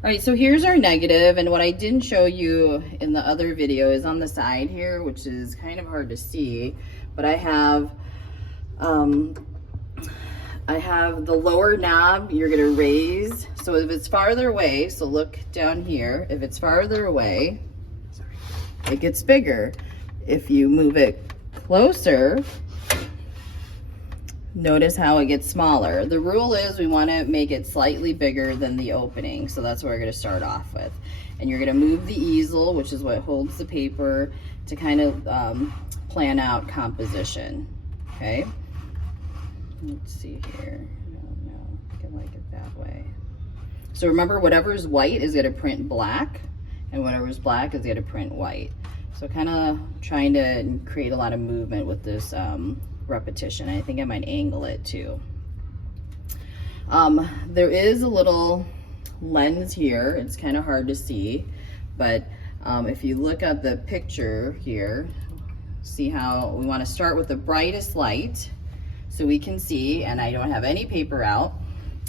All right, so here's our negative, and what I didn't show you in the other video is on the side here, which is kind of hard to see, but I have the lower knob you're gonna raise. So if it's farther away, so look down here, if it's farther away, it gets bigger. If you move it closer, notice how it gets smaller. The rule is we want to make it slightly bigger than the opening, so that's what we're going to start off with. And you're going to move the easel, which is what holds the paper, to kind of plan out composition. Okay, let's see here. No, I can like it that way. So remember, whatever is white is going to print black, and whatever is black is going to print white. So kind of trying to create a lot of movement with this repetition. I think I might angle it too. There is a little lens here. It's kind of hard to see, but if you look at the picture here, see how we want to start with the brightest light so we can see, and I don't have any paper out.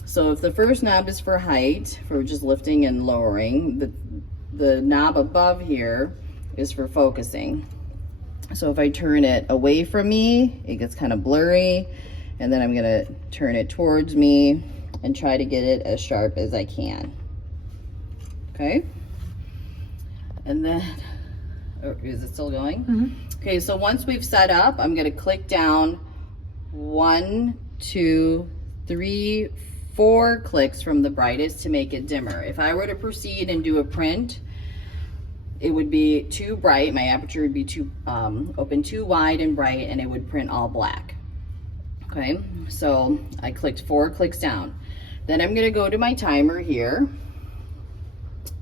So if the first knob is for height, for just lifting and lowering, the knob above here is for focusing. So if I turn it away from me, it gets kind of blurry, and then I'm gonna turn it towards me and try to get it as sharp as I can. Okay? And then, is it still going? Mm-hmm. Okay, so once we've set up, I'm gonna click down 1, 2, 3, 4 clicks from the brightest to make it dimmer. If I were to proceed and do a print, it would be too bright. My aperture would be too open too wide and bright, and it would print all black. Okay, so I clicked 4 clicks down. Then I'm gonna go to my timer here,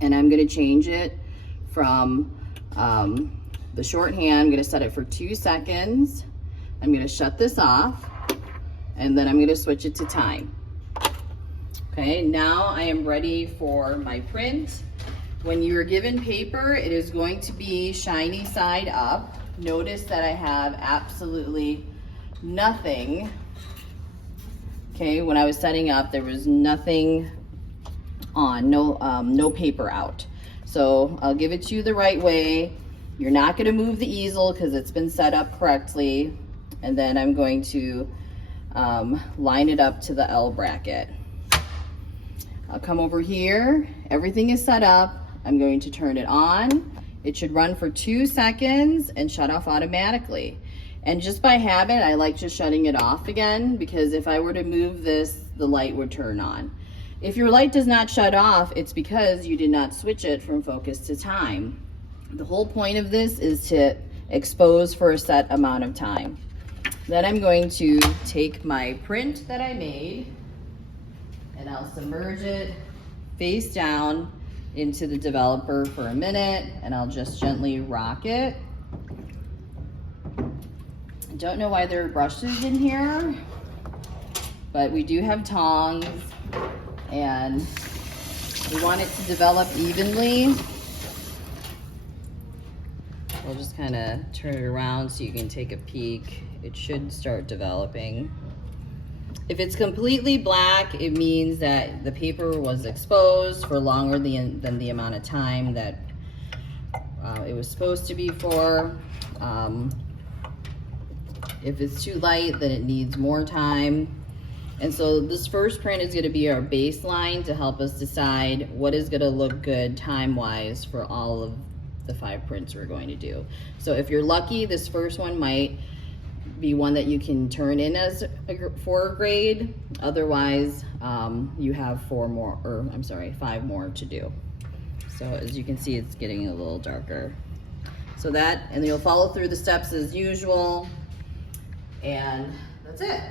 and I'm gonna change it from the shorthand. I'm gonna set it for 2 seconds. I'm gonna shut this off, and then I'm gonna switch it to time. Okay, now I am ready for my print. When you're given paper, it is going to be shiny side up. Notice that I have absolutely nothing. Okay, when I was setting up, there was nothing on, no paper out. So I'll give it to you the right way. You're not gonna move the easel because it's been set up correctly. And then I'm going to line it up to the L bracket. I'll come over here, everything is set up. I'm going to turn it on. It should run for 2 seconds and shut off automatically. And just by habit, I like just shutting it off again, because if I were to move this, the light would turn on. If your light does not shut off, it's because you did not switch it from focus to time. The whole point of this is to expose for a set amount of time. Then I'm going to take my print that I made, and I'll submerge it face down into the developer for a minute, and I'll just gently rock it. I don't know why there are brushes in here, but we do have tongs, and we want it to develop evenly. We'll just kind of turn it around so you can take a peek. It should start developing. If it's completely black, it means that the paper was exposed for longer than the amount of time that it was supposed to be for. If it's too light, then it needs more time. And so this first print is gonna be our baseline to help us decide what is gonna look good time-wise for all of the 5 prints we're going to do. So if you're lucky, this first one might be one that you can turn in as for a grade. Otherwise, you have 5 more to do. So as you can see, it's getting a little darker. So that, and you'll follow through the steps as usual, and that's it.